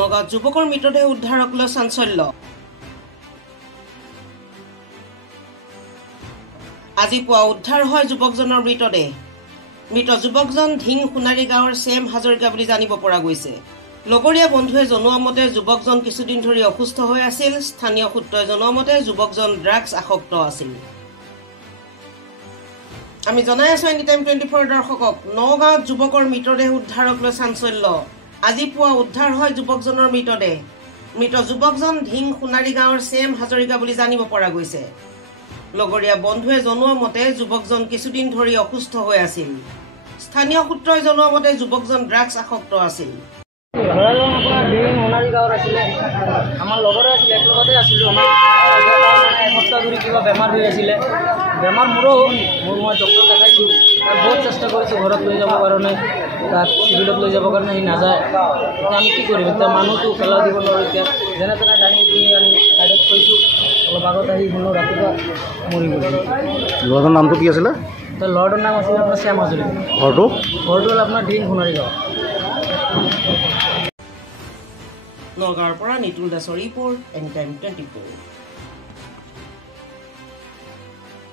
নগাঁৱত যুৱকৰ মৃতদেহ উদ্ধাৰক লৈ চাঞ্চল্য। আজি পুৱা উদ্ধাৰ হয় যুৱকজনৰ মৃতদেহ। মৃত যুৱকজন ধিং সোণাৰী গাঁৱৰ চেম হাজৰিকা বুলি জানিব পৰা গৈছে। লগৰীয়া বন্ধুৱে জনোৱা মতে যুৱকজন কিছুদিন ধৰি অসুস্থ হৈ আছিল। স্থানীয় সূত্ৰই জনোৱা মতে যুৱকজন ড্ৰাগছ আসক্ত আছিল। আমি জনাই আছো এনিটাইম 24 দৰ্শকক, নগাঁৱত যুৱকৰ মৃতদেহ উদ্ধাৰক লৈ চাঞ্চল্য। আজি পুৱা উদ্ধাৰ হয় যুৱকজনৰ মৃতদেহ। মৃত যুৱকজন ধিং সোণাৰী গাঁৱৰ চেম হাজৰিকা বুলি জানিব পৰা গৈছে। লগৰীয়া বন্ধুৱে জনোৱা মতে যুৱকজন কিছুদিন ধৰি অসুস্থ হৈ আছিল। স্থানীয় সূত্ৰই জনোৱা মতে যুৱকজন ড্ৰাগছ আসক্ত আছিল। আমাৰ লগৰে আছিলে, একলগতে আছিলোঁ। আমাৰ এসপ্তাহ ধৰি কিবা বেমাৰ হৈ আছিলে। বেমাৰ মোৰো মই ডক্টৰ দেখাইছোঁ, বহুত চেষ্টা কৰিছোঁ ঘৰত লৈ যাবৰ কাৰণে, তাক চিভিলত লৈ যাবৰ কাৰণে সি নাযায়। এতিয়া আমি কি কৰিম? এতিয়া মানুহটো পেলাই দিব নোৱাৰোঁ। এতিয়া যেনে তেনে দাঙি কিনি আনি ছাইডত থৈছোঁ। অলপ আগত আহি শুনো ৰাতিপুৱা মৰি গ'ল। ল'ৰাটোৰ নামটো কি আছিলে? ল'ৰাটোৰ নাম আছিলে আপোনাৰ শ্যাম হাজৰিকা। ঘৰটো হ'ল আপোনাৰ ধিং সোণাৰী গাঁও। নগাঁৱৰ পৰা নিতুল দাসৰ ৰিপৰ্ট, এনিটাইম 24।